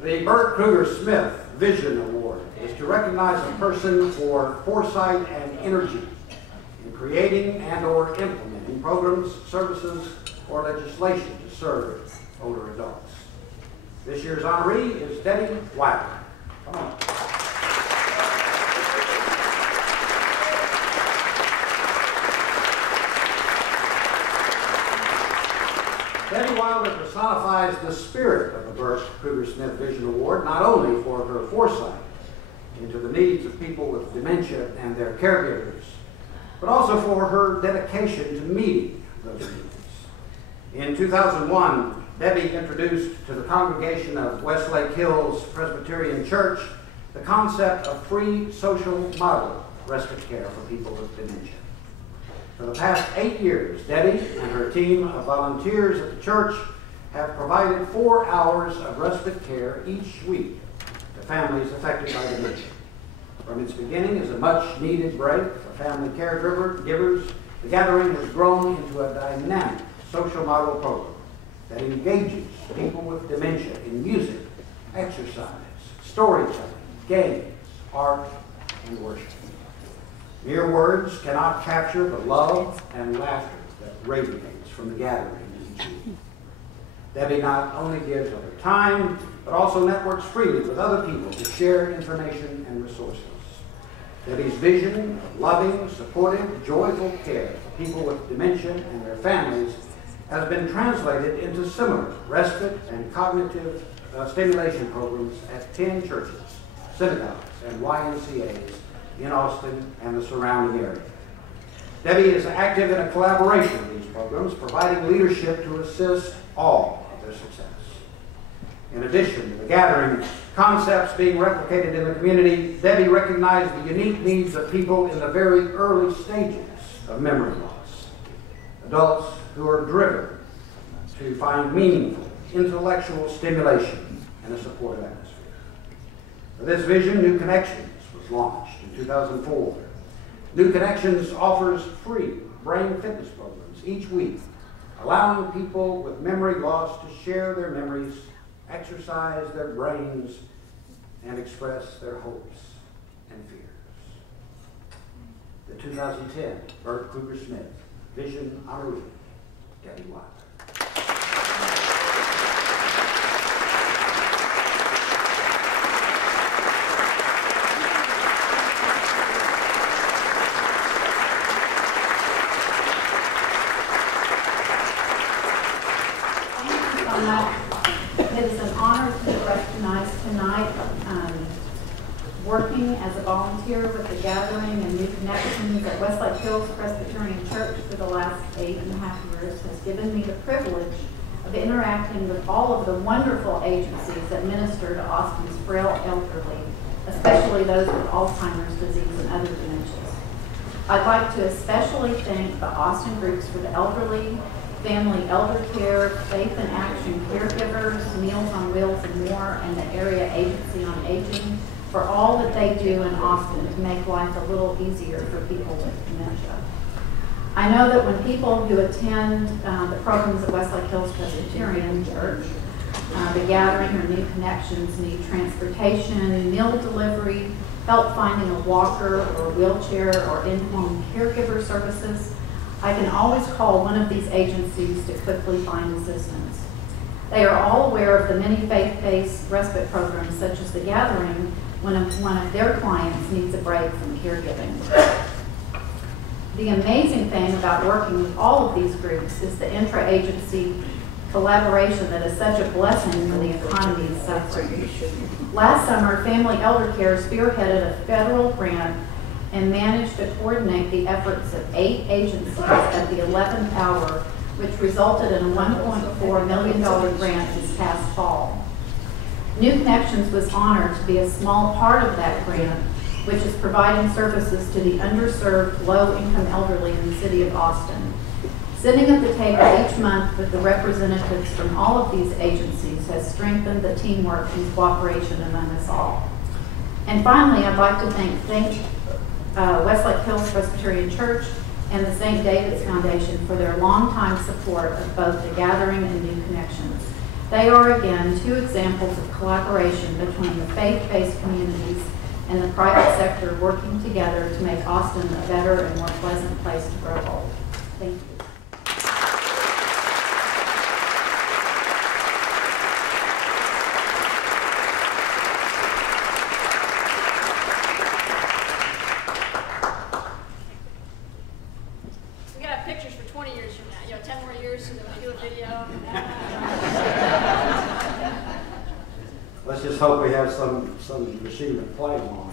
The Bert Kruger Smith Vision Award is to recognize a person for foresight and energy in creating and or implementing programs, services, or legislation to serve older adults. This year's honoree is Debbie Wilder. Come on. Debbie Wilder personifies the spirit of the Bert Kruger Smith Vision Award, not only for her foresight into the needs of people with dementia and their caregivers, but also for her dedication to meeting those needs. In 2001, Debbie introduced to the congregation of Westlake Hills Presbyterian Church the concept of free social model respite care for people with dementia. For the past 8 years, Debbie and her team of volunteers at the church have provided 4 hours of respite care each week to families affected by dementia. From its beginning as a much-needed break for family caregivers, the gathering has grown into a dynamic social model program that engages people with dementia in music, exercise, storytelling, games, art, and worship. Mere words cannot capture the love and laughter that radiates from the gathering each week. Debbie not only gives of her time, but also networks freely with other people to share information and resources. Debbie's vision of loving, supportive, joyful care for people with dementia and their families has been translated into similar respite and cognitive stimulation programs at 10 churches, synagogues, and YMCAs in Austin and the surrounding area. Debbie is active in a collaboration of these programs, providing leadership to assist all of their success. In addition to the gathering concepts being replicated in the community, Debbie recognized the unique needs of people in the very early stages of memory loss. Adults who are driven to find meaningful intellectual stimulation and a supportive atmosphere. For this vision, New Connections was launched in 2004. New Connections offers free brain fitness programs each week, allowing people with memory loss to share their memories, exercise their brains, and express their hopes and fears. The 2010 Bert Kruger Smith Vision honoree, Debbie Wilder. It is an honor to be recognized tonight, working as a volunteer with the Gathering and New Connections at Westlake Hills Presbyterian Church for the last 8.5 years has given me the privilege of interacting with all of the wonderful agencies that minister to Austin's frail elderly, especially those with Alzheimer's disease and other dementias. I'd like to especially thank the Austin Groups for the Elderly, Family Elder Care, Faith in Action Caregivers, Meals on Wheels and more, and the Area Agency on Aging for all that they do in Austin to make life a little easier for people with dementia. I know that when people who attend the programs at Westlake Hills Presbyterian Church, the Gathering or New Connections need transportation, meal delivery, help finding a walker or wheelchair or in-home caregiver services, I can always call one of these agencies to quickly find assistance. They are all aware of the many faith-based respite programs such as the Gathering when one of their clients needs a break from caregiving. The amazing thing about working with all of these groups is the intra-agency collaboration that is such a blessing when the economy is suffering. Last summer, Family Elder Care spearheaded a federal grant and managed to coordinate the efforts of 8 agencies at the 11th hour, which resulted in a $1.4 million grant this past fall. New Connections was honored to be a small part of that grant, which is providing services to the underserved, low-income elderly in the city of Austin. Sitting at the table each month with the representatives from all of these agencies has strengthened the teamwork and cooperation among us all. And finally, I'd like to thank Westlake Hills Presbyterian Church and the St. David's Foundation for their longtime support of both the Gathering and New Connections. They are again two examples of collaboration between the faith-based communities and the private sector working together to make Austin a better and more pleasant place to grow old. Thank you. We gotta have pictures for 20 years from now. 10 more years so that we do a video. Let's just hope we have some machine to play them on.